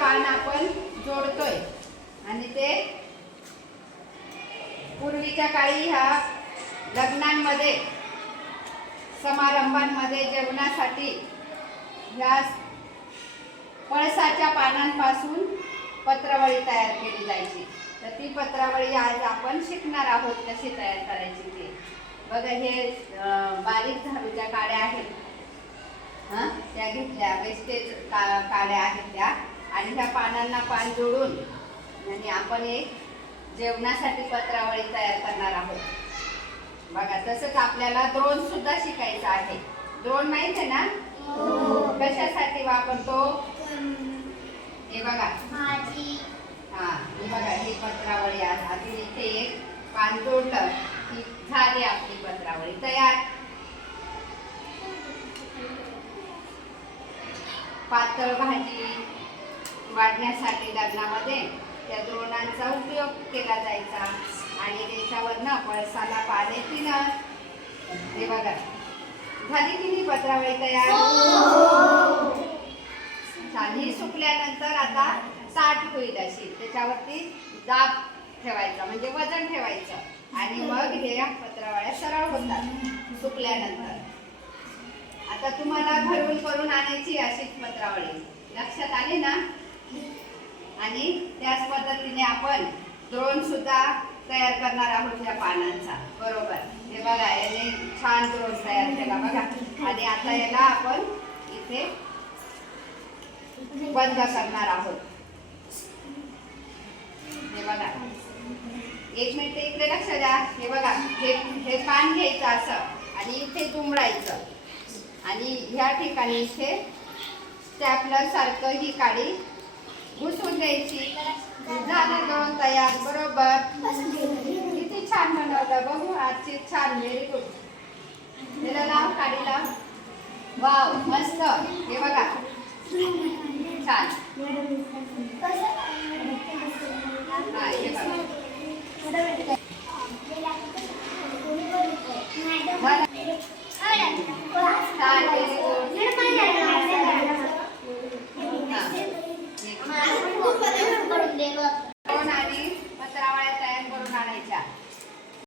पान आपण जोडतोय. आणि ते पूर्वीच्या काळी ह्या लग्नांमध्ये समारंभांमध्ये जेवणासाठी ह्या पळसाच्या पानांपासून पत्रावळी तयार केली जायची. तर ती पत्रावळी आज आपण शिकणार आहोत कशी तयार करायची ते. बघा हे बारीक झाडूच्या काड्या आहेत. हां? त्या घेतल्या वेस्टेज का काड्या आहेत त्या. आणि ह्या पानांना पान जोडून आणि आपण एक जेवणासाठी पत्रावळी तयार करणार आहोत. बघा तसंच आपल्याला द्रोण सुद्धा शिकायचं आहे. द्रोण माहीत आहे ना? कशासाठी वापरतो? हे बघा. हा हे बघा ही पत्रावळी आधी इथे एक पान जोडलं की झाली आपली पत्रावळी. तयार? पातळ भाजी वाढण्यासाठी लग्नामध्ये त्या द्रोणांचा उपयोग केला जायचा. आणि त्याच्यावर ना पळसाला पाने तिनं हे बघा. झाली की नाही पत्रावळी तयार? झाली सुकल्यानंतर आता साठ होईल अशी. त्याच्यावरती दाब ठेवायचा म्हणजे वजन ठेवायचं. आणि मग हे पत्रावळ्या सरळ होतात सुकल्यानंतर. आता तुम्हाला घरून करून आणायची अशीच पत्रावळी. लक्षात आली ना? आणि त्याच पद्धतीने आपण द्रोण सुद्धा तयार करणार आहोत या पानांचा. बरोबर. हे बघा याने छान द्रोण तयार केला बघा. आणि आता याला आपण इथे बंद करणार आहोत. हे बघा. एक मिनिट इकडे लक्ष द्या. हे बघा हे हे पान घ्यायचं असं आणि इथे दुमडायचं. आणि ह्या ठिकाणी इथे स्टॅपलर सारखं ही काडी घुसून द्यायची झालं दोन तयार बरोबर? किती छान बनवलं बघू आजची छान व्हेरी गुड. त्याला लाव काढी वाव मस्त. हे बघा. छान. मला